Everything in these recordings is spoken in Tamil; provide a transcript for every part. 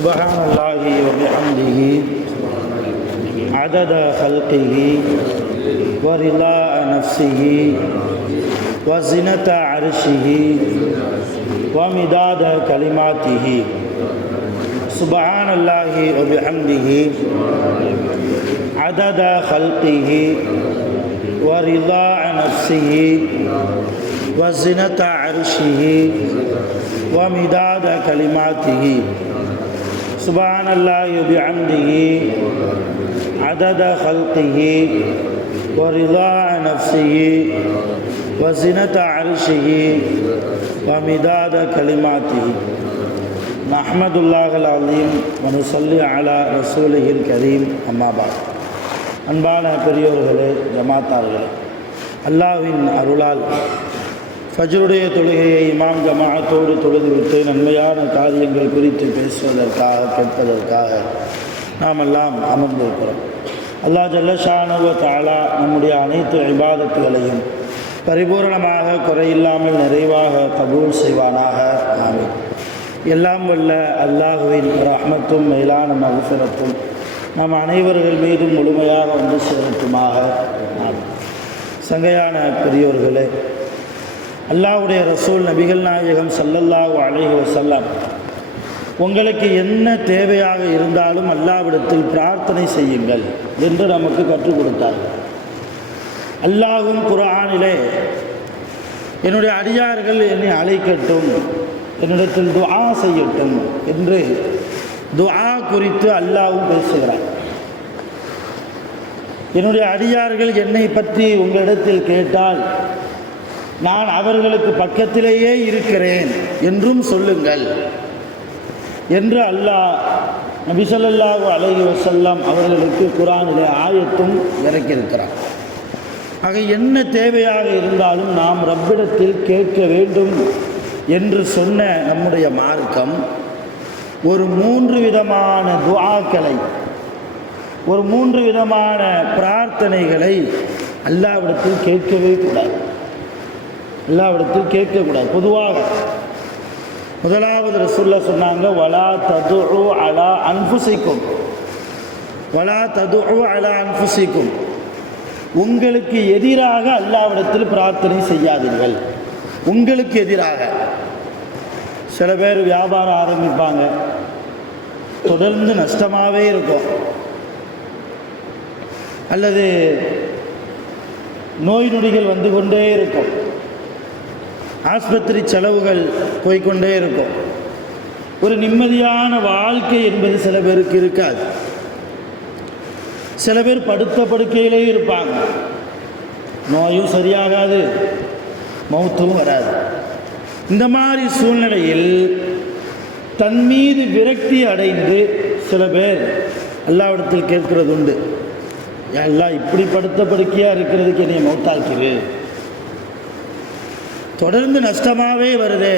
سبحان الله وبحمده عدد خلقه ورضاء نفسه وزنة عرشه ومداد كلماته سبحان الله وبحمده عدد خلقه ورضاء نفسه وزنة عرشه ومداد كلماته سبحان الله وبحمده عدد خلقه ورضاء نفسه وزنة عرشه ومداد كلماته نحمد الله العظيم ونصلي على رسوله الكريم أما بعد அன்பான பெரியோர்களே, ஜமாத்தார்களே, அல்லாஹ்வின் அருளால் ஃபஜ்ருடைய தொழுகையை இமாம் ஜமாஅத்தோடு தொழுதுவிட்டு நன்மையான காரியங்கள் குறித்து பேசுவதற்காக, கேட்பதற்காக நாம் எல்லாம் அமர்ந்திருக்கிறோம். அல்லாஹ் ஜல்ல ஷானஹு வ தஆலா நம்முடைய அனைத்து இபாதத்துகளையும் பரிபூர்ணமாக குறையில்லாமல் நிறைவாக கபூல் செய்வானாக. ஆமீன். எல்லாம் வல்ல அல்லாஹ்வின் ரஹ்மத்தும் மேலான மக்ஃபிரத்தும் நம் அனைவர்கள் மீதும் முழுமையாக வந்து சேரட்டுமாக. சங்கையான பெரியோர்களே, அல்லாஹ்வுடைய ரசூல் நபிகள் நாயகம் ஸல்லல்லாஹு அலைஹி வஸல்லம் உங்களுக்கு என்ன தேவையாக இருந்தாலும் அல்லாஹ்விடத்தில் பிரார்த்தனை செய்யுங்கள் என்று நமக்கு கற்றுக் கொடுத்தார்கள். அல்லாஹ்வும் குர்ஆனிலே என்னுடைய அடியார்கள் என்னை அழைக்கட்டும், என்னிடத்தில் துஆ செய்யட்டும் என்று துஆ குறித்து அல்லாஹ்வும் பேசுகிறார். என்னுடைய அடியார்கள் என்னை பற்றி உங்களிடத்தில் கேட்டால் நான் அவர்களுக்கு பக்கத்திலேயே இருக்கிறேன் என்றும் சொல்லுங்கள் என்று அல்லாஹ் நபி ஸல்லல்லாஹு அலைஹி வஸல்லம் அவர்களுக்கு குர்ஆனிலே ஆயத்தும் இறக்கியிருக்கிறார். ஆக என்ன தேவையாக இருந்தாலும் நாம் ரப்பிடத்தில் கேட்க வேண்டும் என்று சொன்ன நம்முடைய மார்க்கம் ஒரு 3 விதமான துஆக்களை, ஒரு 3 விதமான பிரார்த்தனைகளை அல்லாஹ்விடத்தில் கேட்கவே கூடாது. அல்லாஹ்விடத்தில் கேட்கக்கூடாது. பொதுவாக முதலாவது ரசூலுல்லாஹ் சொன்னாங்க, வலா ததுஉ அலா அன்ஃபுசிக்கும், வலா ததுஉ அலா அன்ஃபுசிக்கும், உங்களுக்கு எதிராக அல்லாஹ்விடத்தில் பிரார்த்தனை செய்யாதீர்கள். உங்களுக்கு எதிராக. சில பேர் வியாபாரம் ஆரம்பிப்பாங்க, தொடர்ந்து நஷ்டமாகவே இருக்கும், அல்லது நோய் நொடிகள் வந்து கொண்டே இருக்கும், ஆஸ்பத்திரி செலவுகள் போய்கொண்டே இருக்கும். ஒரு நிம்மதியான வாழ்க்கை என்பது சில பேருக்கு இருக்காது. சில பேர் படுத்த படுக்கையிலே இருப்பாங்க, நோயும் சரியாகாது, மௌத்தும் வராது. இந்த மாதிரி சூழ்நிலையில் தன் மீது விரக்தி அடைந்து சில பேர் அல்லாஹ்விடத்தில் கேட்கிறது உண்டு, எல்லாம் இப்படி படுத்த படுக்கையாக இருக்கிறதுக்கு என்னை மௌத்தாக்கிரு, தொடர்ந்து நஷ்டமாகவே வருதே,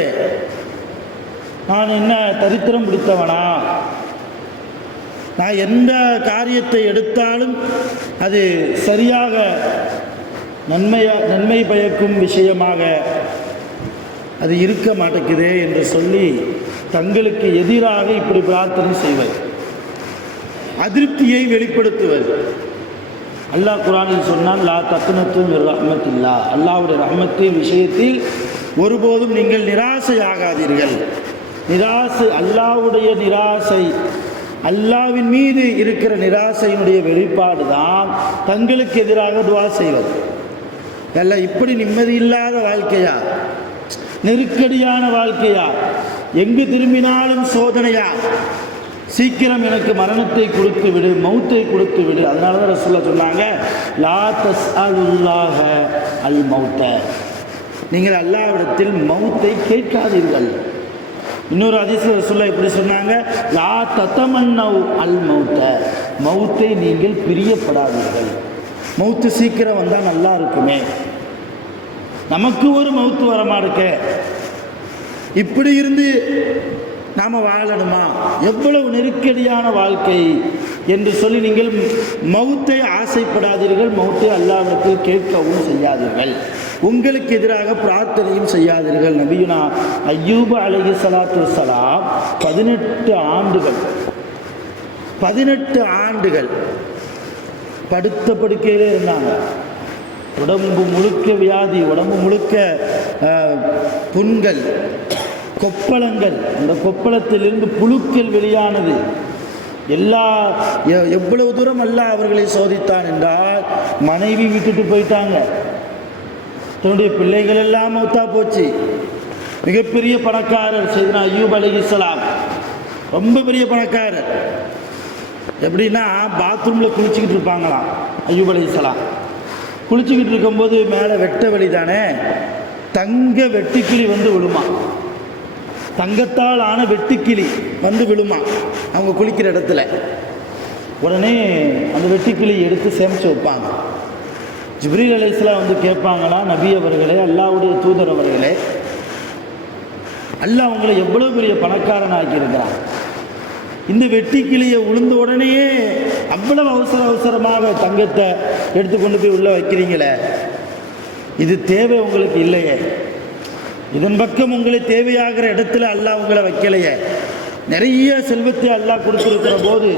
நான் என்ன தரித்திரம் பிடித்தவனா, நான் எந்த காரியத்தை எடுத்தாலும் அது சரியாக நன்மை பயக்கும் விஷயமாக அது இருக்க மாட்டேங்குதே என்று சொல்லி தங்களுக்கு எதிராக இப்படி பிரார்த்தனை செய்வது, அதிருப்தியை வெளிப்படுத்துவது. அல்லாஹ் குர்ஆனில் சொன்னான், லா தக்னத்து மிர் ரஹ்மத்தில்லா, அல்லாஹ்வுடைய ரஹ்மத்தின் விஷயத்தில் ஒருபோதும் நீங்கள் நிராசையாகாதீர்கள். நிராசை, அல்லாஹ்வுடைய நிராசை, அல்லாஹ்வின் மீது இருக்கிற நிராசையினுடைய வெளிப்பாடு தான் தங்களுக்கு எதிராக துஆ செய்வது. எல்லாம் இப்படி நிம்மதி இல்லாத வாழ்க்கையா, நெருக்கடியான வாழ்க்கையா, எங்கு திரும்பினாலும் சோதனையா, சீக்கிரம் எனக்கு மரணத்தை கொடுத்து விடு, மௌத்தை கொடுத்து விடு. அதனால தான் ரசூலுல்லாஹ் சொன்னாங்க, லா தஸ்அலுல்லாஹ அல் மௌத்த, நீங்கள் அல்லாஹ்விடத்தில் மௌத்தை கேட்காதீர்கள். இன்னொரு ஹதீஸ்ல ரசூலுல்லாஹ் இப்படி சொன்னாங்க, லா ததமன்னவ் அல் மௌத்த, மௌத்தை நீங்கள் பிரியப்படாதீர்கள். மௌத்து சீக்கிரம் வந்தால் நல்லா இருக்குமே, நமக்கு ஒரு மௌத்து வரமா இருக்க, இப்படி இருந்து நாம் வாழணுமா, எவ்வளவு நெருக்கடியான வாழ்க்கை என்று சொல்லி நீங்கள் மௌத்தை ஆசைப்படாதீர்கள். மௌத்தை அல்லாஹ்விடத்தில் கேட்கவும் செய்யாதீர்கள். உங்களுக்கு எதிராக பிரார்த்தனையும் செய்யாதீர்கள். நபியுனா அய்யூப் அலைஹிஸ்ஸலாத்து வஸ்ஸலாம் 18 ஆண்டுகள் படுத்த படுக்கையிலே இருந்தாங்க. உடம்பு முழுக்க வியாதி, உடம்பு முழுக்க புண்கள், கொப்பளங்கள், அந்த கொப்பளத்திலிருந்து புழுக்கள் வெளியானது. எவ்வளவு தூரம் அல்லாஹ் அவர்களை சோதித்தான் என்றால், மனைவி விட்டுட்டு போயிட்டாங்க, தன்னுடைய பிள்ளைகள் எல்லாம் மௌத்தா போச்சு. மிகப்பெரிய பணக்காரர் செய்தனா அய்யூப் அலைஹிஸ்ஸலாம், ரொம்ப பெரிய பணக்காரர். எப்படின்னா பாத்ரூமில் குளிச்சுக்கிட்டு இருப்பாங்களாம் அய்யூப் அலைஹிஸ்ஸலாம். குளிச்சுக்கிட்டு இருக்கும்போது மேலே வெட்ட வழி தானே, தங்க வெட்டுக்கிளி வந்து விழுமா, தங்கத்தால் ஆன வெட்டுக்கிளி வந்து விழுமா அவங்க குளிக்கிற இடத்துல. உடனே அந்த வெட்டுக்கிளி எடுத்து சேமித்து வைப்பாங்க. ஜிப்ரீல் அலைஹிஸ்ஸலாம் வந்து கேட்பாங்களா, நபி அவர்களே, அல்லாஹ்வுடைய தூதர் அவர்களே, அல்லாஹ் அவங்களை எவ்வளோ பெரிய பணக்காரன் ஆக்கியிருக்கிறான், இந்த வெட்டுக்கிளியை உளுந்த உடனேயே அவ்வளவு அவசரமாக தங்கத்தை எடுத்துக்கொண்டு போய் உள்ளே வைக்கிறீங்களே, இது தேவை உங்களுக்கு இல்லையே, இதன் பக்கம் உங்களை தேவையாகிற இடத்துல அல்லாஹ் உங்களை வைக்கலையே, நிறைய செல்வத்தை அல்லாஹ் கொடுத்திருக்கிற போது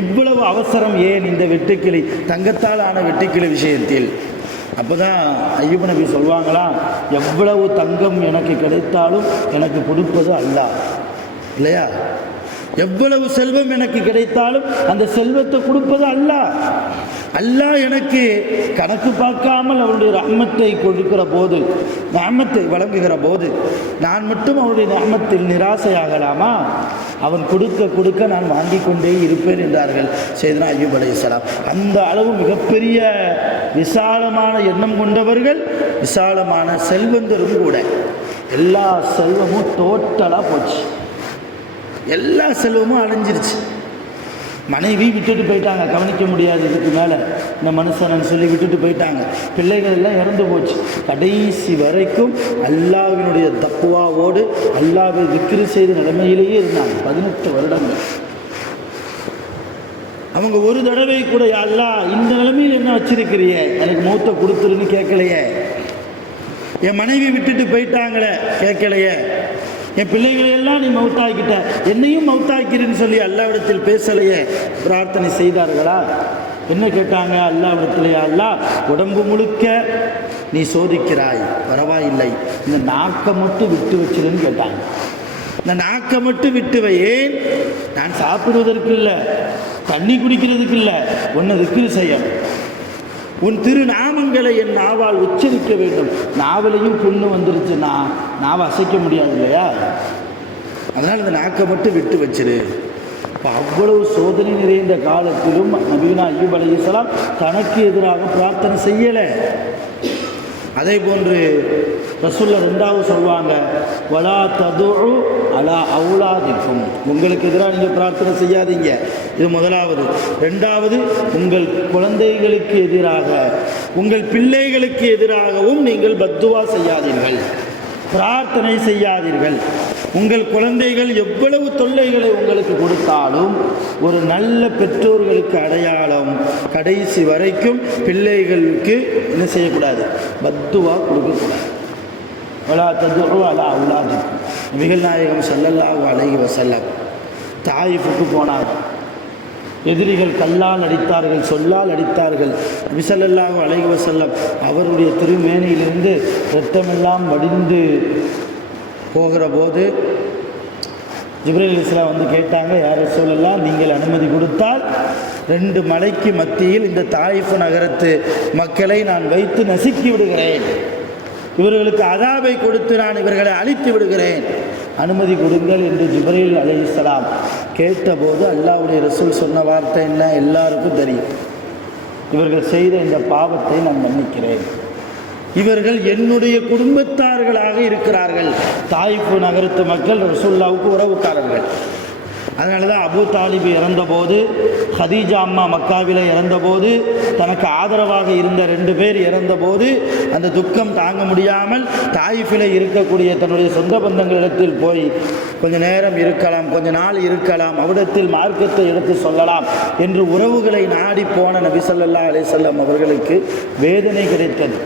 இவ்வளவு அவசரம் ஏன் இந்த வெட்டுக்கிளி, தங்கத்தால் ஆன வெட்டுக்கிளி விஷயத்தில்? அப்போ தான் அய்யூப் நபி சொல்வாங்களாம், எவ்வளவு தங்கம் எனக்கு கிடைத்தாலும் எனக்கு கொடுப்பது அல்லாஹ் இல்லையா, எவ்வளவு செல்வம் எனக்கு கிடைத்தாலும் அந்த செல்வத்தை கொடுப்பது அல்லாஹ். அல்லாஹ் எனக்கு கணக்கு பார்க்காமல் அவருடைய ரஹ்மத்தை கொடுக்கிற போது, ரஹ்மத்தை வழங்குகிற போது நான் மட்டும் அவருடைய ரஹ்மத்தில் நிராசையாகலாமா? அவன் கொடுக்க கொடுக்க நான் வாங்கி கொண்டே இருப்பேன் என்றார்கள் செய்தனா அய்யூப் அலைஹிஸ்ஸலாம். அந்த அளவு மிகப்பெரிய விசாலமான எண்ணம் கொண்டவர்கள், விசாலமான செல்வந்தரும் கூட. எல்லா செல்வமும் டோட்டலாக போச்சு, எல்லா செல்வமும் அழிஞ்சிருச்சு. மனைவி விட்டுட்டு போயிட்டாங்க, கவனிக்க முடியாது இதுக்கு மேலே இந்த மனுஷனன்னு சொல்லி விட்டுட்டு போயிட்டாங்க. பிள்ளைகள் எல்லாம் இறந்து போச்சு. கடைசி வரைக்கும் அல்லாஹ்வினுடைய தக்வாவோடு அல்லாஹ்வை திக்ரு செய்த நிலைமையிலேயே இருந்தாங்க 18 வருடங்கள். அவங்க ஒரு தடவை கூட அல்லாஹ் இந்த நிலைமையில் என்ன வச்சிருக்கிறிய, எனக்கு மௌத்தை கொடுத்துருன்னு கேட்கலையே, என் மனைவி விட்டுட்டு போயிட்டாங்களே கேட்கலையே, என் பிள்ளைகளையெல்லாம் நீ மௌத்தாக்கிட்ட, என்னையும் மௌத்தாக்கிறேன்னு சொல்லி அல்லாஹ்விடத்தில் பேசலையே, பிரார்த்தனை செய்தார்களா? என்ன கேட்டாங்க அல்லாஹ்விடத்திலே? அல்லாஹ் உடம்பு முழுக்க நீ சோதிக்கிறாய், பரவாயில்லை, இந்த நாக்கை மட்டும் விட்டு வச்சிருன்னு கேட்டாங்க. இந்த நாக்கை மட்டும் விட்டு வையேன், நான் சாப்பிடுவதற்கு இல்லை, தண்ணி குடிக்கிறதுக்கு இல்லை, ஒன்று திக்ரு செய்யணும், உன் திருநாமங்களை என் நாவால் உச்சரிக்க வேண்டும். நாவலையும் புண்ணு வந்துருச்சுன்னா நாவை அசைக்க முடியாது இல்லையா, அதனால் இந்த நாக்கை மட்டும் விட்டு வச்சிரு. இப்போ அவ்வளவு சோதனை நிறைந்த காலத்திலும் நபியுனா அய்யூப் அலைஹிஸ்ஸலாம் தனக்கு எதிராக பிரார்த்தனை செய்யலை. அதே போன்று ரசூலுல்லாஹ் 2வது சொல்வாங்க, வலா ததுஉ அலா அவுலாதிக்கும், உங்களுக்கு எதிராக நீங்கள் பிரார்த்தனை செய்யாதீங்க, இது முதலாவது. 2வது, உங்கள் குழந்தைகளுக்கு எதிராக, உங்கள் பிள்ளைகளுக்கு எதிராகவும் நீங்கள் பத்துவா செய்யாதீர்கள், பிரார்த்தனை செய்யாதீர்கள். உங்கள் குழந்தைகள் எவ்வளவு தொல்லைகளை உங்களுக்கு கொடுத்தாலும் ஒரு நல்ல பெற்றோர்களுக்கு அடையாளம், கடைசி வரைக்கும் பிள்ளைகளுக்கு என்ன செய்யக்கூடாது, பத்துவா கொடுக்கக்கூடாது. வலா ததுஉ அலா அவுலாதிக்கும். நபிகள் நாயகம் ஸல்லல்லாஹு அலைஹி வஸல்லம் தாயிஃபுக்கு போனார். எதிரிகள் கல்லால் அடித்தார்கள், சொல்லால் அடித்தார்கள். நபி ஸல்லல்லாஹு அலைஹி வஸல்லம் அவருடைய திருமேனியிலிருந்து இரத்தமெல்லாம் வடிந்து போகிற போது ஜிப்ரீல் அலைஹிஸ்ஸலாம் வந்து கேட்டாங்க, யா ரசூலல்லாஹ், நீங்கள் அனுமதி கொடுத்தால் 2 மலைக்கு மத்தியில் இந்த தாயிஃப் நகரத்து மக்களை நான் வைத்து நசுக்கி விடுகிறேன், இவர்களுக்கு அதாபை கொடுத்து நான் இவர்களை அழித்து விடுகிறேன், அனுமதி கொடுங்கள் என்று ஜிப்ரீல் அலைஹிஸ்ஸலாம் கேட்டபோது அல்லாஹ்வுடைய ரசூல் சொன்ன வார்த்தை என்ன, எல்லாருக்கும் தெரியும், இவர்கள் செய்த இந்த பாவத்தை நான் மன்னிக்கிறேன். இவர்கள் என்னுடைய குடும்பத்தார்களாக இருக்கிறார்கள். தாயிஃப் நகரத்து மக்கள் ரசூலுல்லாஹ்வுக்கு உறவுக்காரர்கள். அதனால தான் அபூ தாலிப் இறந்தபோது, ஹதீஜா அம்மா மக்காவில் இறந்தபோது, தனக்கு ஆதரவாக இருந்த 2 பேர் இறந்தபோது அந்த துக்கம் தாங்க முடியாமல் தாயிஃபில் இருக்கக்கூடிய தன்னுடைய சொந்த பந்தங்களிடத்தில் போய் கொஞ்ச நேரம் இருக்கலாம், கொஞ்ச நாள் இருக்கலாம், அவிடத்தில் மார்க்கத்தை எடுத்து சொல்லலாம் என்று உறவுகளை நாடி போன நபி ஸல்லல்லாஹு அலைஹி வஸல்லம் அவர்களுக்கு வேதனை கிடைத்தது.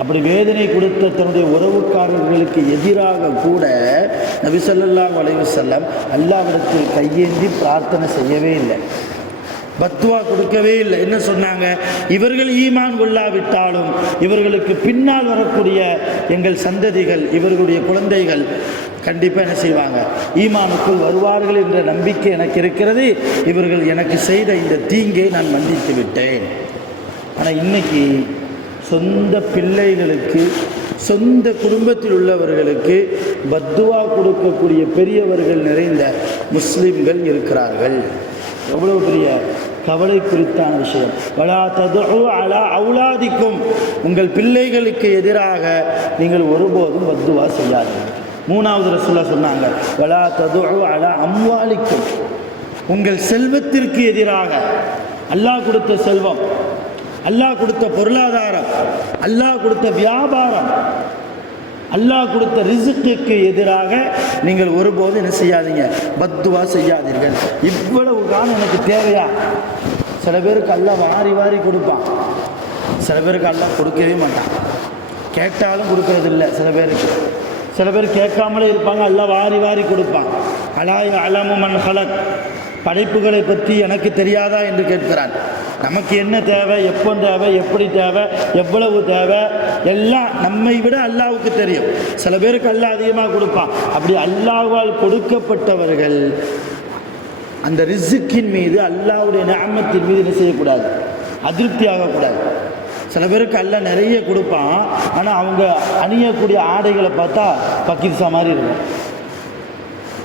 அப்படி வேதனை கொடுத்த தன்னுடைய உறவுக்காரர்களுக்கு எதிராக கூட நபி ஸல்லல்லாஹு அலைஹி வஸல்லம் அல்லாஹ்விடத்தில் கையேந்தி பிரார்த்தனை செய்யவே இல்லை, பத்வா கொடுக்கவே இல்லை. என்ன சொன்னாங்க? இவர்கள் ஈமான் கொள்ளாவிட்டாலும் இவர்களுக்கு பின்னால் வரக்கூடிய எங்கள் சந்ததிகள், இவர்களுடைய குழந்தைகள் கண்டிப்பாக என்ன செய்வாங்க? ஈமானுக்குள் வருவார்கள் என்ற நம்பிக்கை எனக்கு இருக்கிறது. இவர்கள் எனக்கு செய்த இந்த தீங்கை நான் மன்னித்து விட்டேன். ஆனால் இன்னைக்கு சொந்த பிள்ளைகளுக்கு, சொந்த குடும்பத்தில் உள்ளவர்களுக்கு பத்துவா கொடுக்கக்கூடிய பெரியவர்கள் நிறைந்த முஸ்லிம்கள் இருக்கிறார்கள். எவ்வளவு பெரிய கவலை குறித்தான விஷயம். வலா ததுஉ அலா அவுலாதிக்கும், உங்கள் பிள்ளைகளுக்கு எதிராக நீங்கள் ஒருபோதும் பத்துவா செய்யாதீர்கள். 3வது ரசூலுல்லாஹ் சொன்னாங்க, வலா ததுஉ அலா அம்வாலிக்கும், உங்கள் செல்வத்திற்கு எதிராக, அல்லாஹ் கொடுத்த செல்வம், அல்லாஹ் கொடுத்த பொருளாதாரம், அல்லாஹ் கொடுத்த வியாபாரம், அல்லாஹ் கொடுத்த ரிஸ்க்குக்கு எதிராக நீங்கள் ஒருபோதும் என்ன செய்யாதீங்க? பத்துவா செய்யாதீர்கள். இவ்வளவு காலம் எனக்கு தேவையா? சில பேருக்கு அல்லாஹ் வாரி வாரி கொடுப்பான், சில பேருக்கு அல்லாஹ் கொடுக்கவே மாட்டான், கேட்டாலும் கொடுக்கறதில்லை. சில பேர் கேட்காமலே இருப்பாங்க, அல்லாஹ் வாரி வாரி கொடுப்பான். அலா யஅலமு மன் ஹலக், படைப்புகளை பற்றி எனக்கு தெரியாதா என்று கேட்கிறான். நமக்கு என்ன தேவை, எப்போ தேவை, எப்படி தேவை, எவ்வளவு தேவை, எல்லாம் நம்மை விட அல்லாஹ்வுக்கு தெரியும். சில பேருக்கு அல்லாஹ் அதிகமாக கொடுப்பான். அப்படி அல்லாஹ்வால் கொடுக்கப்பட்டவர்கள் அந்த ரிஸ்க்கின் மீது, அல்லாஹ்வுடைய நிஅமத்தின் மீது என்ன செய்யக்கூடாது? அதிருப்தி ஆகக்கூடாது. சில பேருக்கு அல்லாஹ் நிறைய கொடுப்பான், ஆனால் அவங்க அணியக்கூடிய ஆடைகளை பார்த்தா பக்கீர்சா மாதிரி இருக்கும்.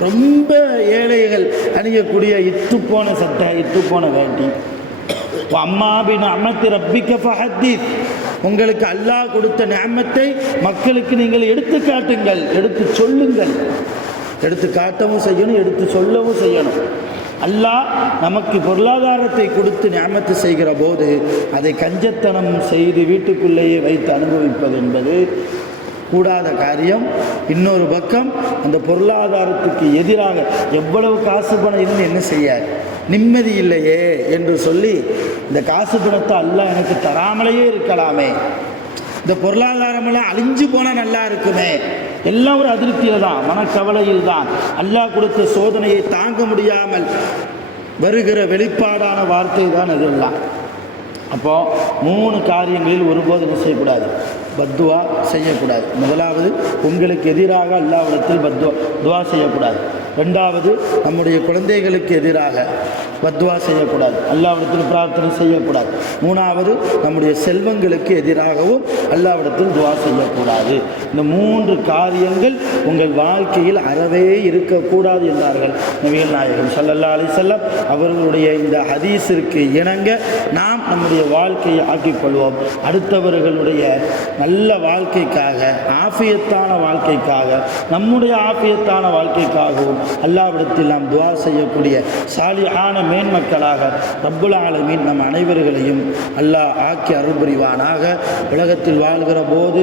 ரொம்ப ஏழைகள் அணியக்கூடிய இத்துப்போன சட்டை, இத்துப்போன வேட்டி. அம்மா பி நிஅமத்தி ரப்பிக்க ஃபஹத்தீஸ், உங்களுக்கு அல்லாஹ் கொடுத்த நிஅமத்தை மக்களுக்கு நீங்கள் எடுத்து காட்டுங்கள், எடுத்து சொல்லுங்கள். எடுத்து காட்டவும் செய்யணும், எடுத்து சொல்லவும் செய்யணும். அல்லாஹ் நமக்கு பொருளாதாரத்தை கொடுத்து நிஅமத்து செய்கிற போது அதை கஞ்சத்தனம் செய்து வீட்டுக்குள்ளேயே வைத்து அனுபவிப்பது என்பது கூடாத காரியம். இன்னொரு பக்கம் அந்த பொருளாதாரத்துக்கு எதிராக எவ்வளவு காசு பணம் இருந்து என்ன செய்ய, நிம்மதி இல்லையே என்று சொல்லி இந்த காசு பணத்தை அல்லாஹ் எனக்கு தராமலேயே இருக்கலாமே, இந்த பொருளாதாரமெல்லாம் அழிஞ்சு போனால் நல்லா இருக்குமே, எல்லாம் ஒரு அதிருப்தியில் தான், மனக்கவலையில் தான். அல்லாஹ் கொடுத்த சோதனையை தாங்க முடியாமல் வருகிற வெளிப்பாடான வார்த்தை தான் அதெல்லாம். அப்போது 3 காரியங்களில் ஒருபோதும் என்ன செய்யக்கூடாது? பத்துவா செய்யக்கூடாது. முதலாவது, உங்களுக்கு எதிராக அல்லாஹ்விடத்தில் துவா செய்யக்கூடாது. 2வது, நம்முடைய குழந்தைகளுக்கு எதிராக பத்துவா செய்யக்கூடாது, அல்லாஹ்விடத்தில் பிரார்த்தனை செய்யக்கூடாது. 3வது, நம்முடைய செல்வங்களுக்கு எதிராகவும் அல்லாஹ்விடத்தில் துவா செய்யக்கூடாது. இந்த 3 காரியங்கள் உங்கள் வாழ்க்கையில் அறவே இருக்கக்கூடாது என்றார்கள் நபிகள் நாயகம் ஸல்லல்லாஹு அலைஹி வஸல்லம். அவர்களுடைய இந்த ஹதீஸிற்கு இணங்க நாம் நம்முடைய வாழ்க்கையை ஆக்கிக்கொள்வோம். அடுத்தவர்களுடைய நல்ல வாழ்க்கைக்காக, ஆஃபியத்தான வாழ்க்கைக்காக, நம்முடைய ஆஃபியத்தான வாழ்க்கைக்காகவும் அல்லாஹ்விடத்தில் நாம் துஆ செய்யக்கூடிய சாலிஹான மேன்மக்களாக ரப்புல் ஆலமீன் நம் அனைவர்களையும் அல்லாஹ் ஆக்கி அருள் புரிவானாக. உலகத்தில் வாழ்கிற போது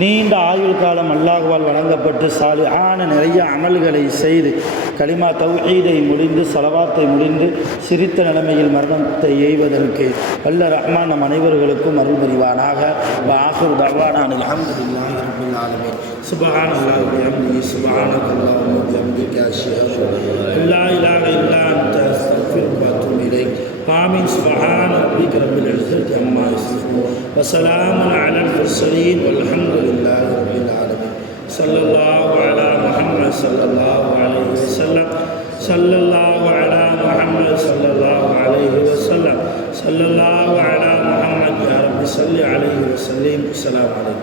நீண்ட ஆயுள் காலம் அல்லாஹ்வால் வழங்கப்பட்டு சாலிஹான நிறைய அமல்களை செய்து கலிமா தௌஹீதை முடிந்து ஸலவாத்தை முடிந்து சிரித்த நிலைமையில் மரணத்தை எய்வதற்கு வல்ல ரஹ்மான் நம் அனைவர்களுக்கும் அருள் புரிவானாக. ஆகிர் தஅவானா அல்ஹம்துலில்லாஹி ரப்பில் ஆலமீன். சுப்ஹானல்லாஹி வ பிஹம்திஹி, சுப்ஹானல்லாஹி வ பிஹம்திஹி, அஷ்ஹது அல்லா இலாஹா இல்லா அன்த, அஸ்தக்ஃபிருக வ அத்தூபு இலைக். ஆமீன். சுப்ஹான ரப்பிக ரப்பில் இஸ்ஸத்தி அம்மா யசிஃபூன் வ ஸலாமுன் அலல் முர்ஸலீன் வல்ஹம்துலில்லாஹி ரப்பில் ஆலமீன். ஸல்லல்லாஹு அலா முஹம்மத் ஸல்லல்லாஹு அலைஹி வஸல்லம். ஸல்லல்லாஹு அலா முஹம்மத் ஸல்லல்லாஹு அலைஹி வஸல்லம். ஸல்லல்லாஹு அலா முஹம்மத் யா ரப்பி ஸல்லி அலைஹி வஸல்லிம். அஸ்ஸலாமு அலைக்கும்.